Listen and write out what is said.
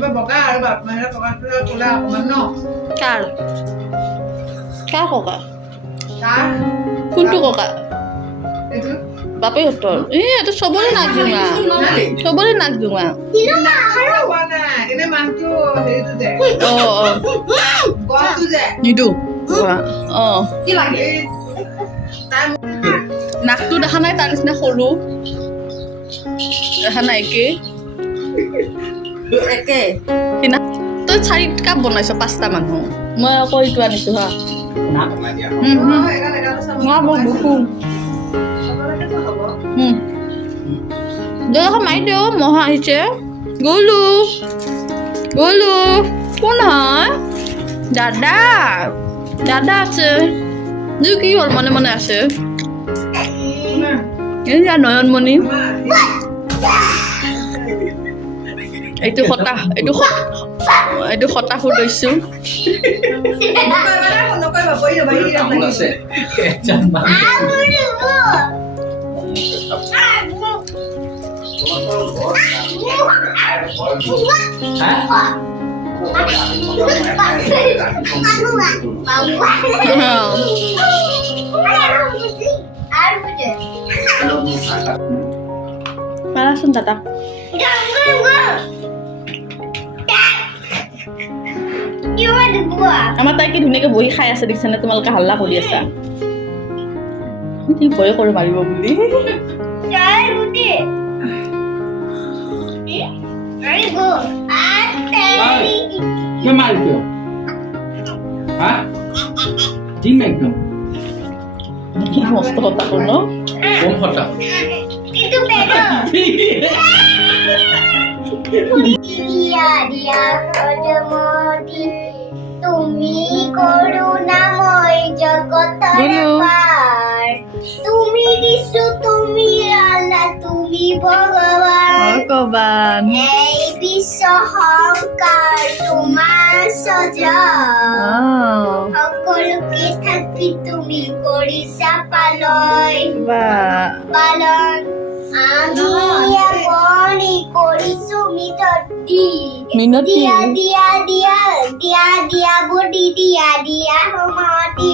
এবাৰ বগা আৰু বাপ মায়ে ককাটো ক'লা অকণমান ন কাৰ ককা তাৰ কোনটো ককা এইটো বাপে হতৰ এইটো চবৰে নাক জোঙা চবৰে নাক জোঙা কোৱা নাই এনে মানুহটো হেৰিটো যে গছটো যে নিদো কি লাগে তাৰ নাকটো দেখা নাই তাৰ নিচিনা সৰু দেখা নাই একে তই 4 কাপ বনাইছ 5টা মানুহ মই আকৌ এইটো আনিছো হা মাৰি দিওঁ মহা আহিছে গলো কোন হয় দাদা দাদা আছে কি হ'ল মনে মনে আছে নয়নমণি এইটো সতাহু লৈছো মাৰাচোন দাদা আমাৰ তাই কি ধুনীয়াকে বহি খাই আছে দেখিছানে তোমালোকে হাল্লা কৰি আছা কি ভয় কৰি মাৰিব বুলি কি মস্ত কথা কৰো ন তুমি করুণাময় জগতের পার তুমি যিশু তুমি আল্লাহ তুমি ভগবান এই বিশ্ব সংসার তোমার সজা সকলোকে থাকি তুমি কৰিছা পালন আমি আপনি কৰিছো মিনতি দিয়া বডি দিয়া সমতি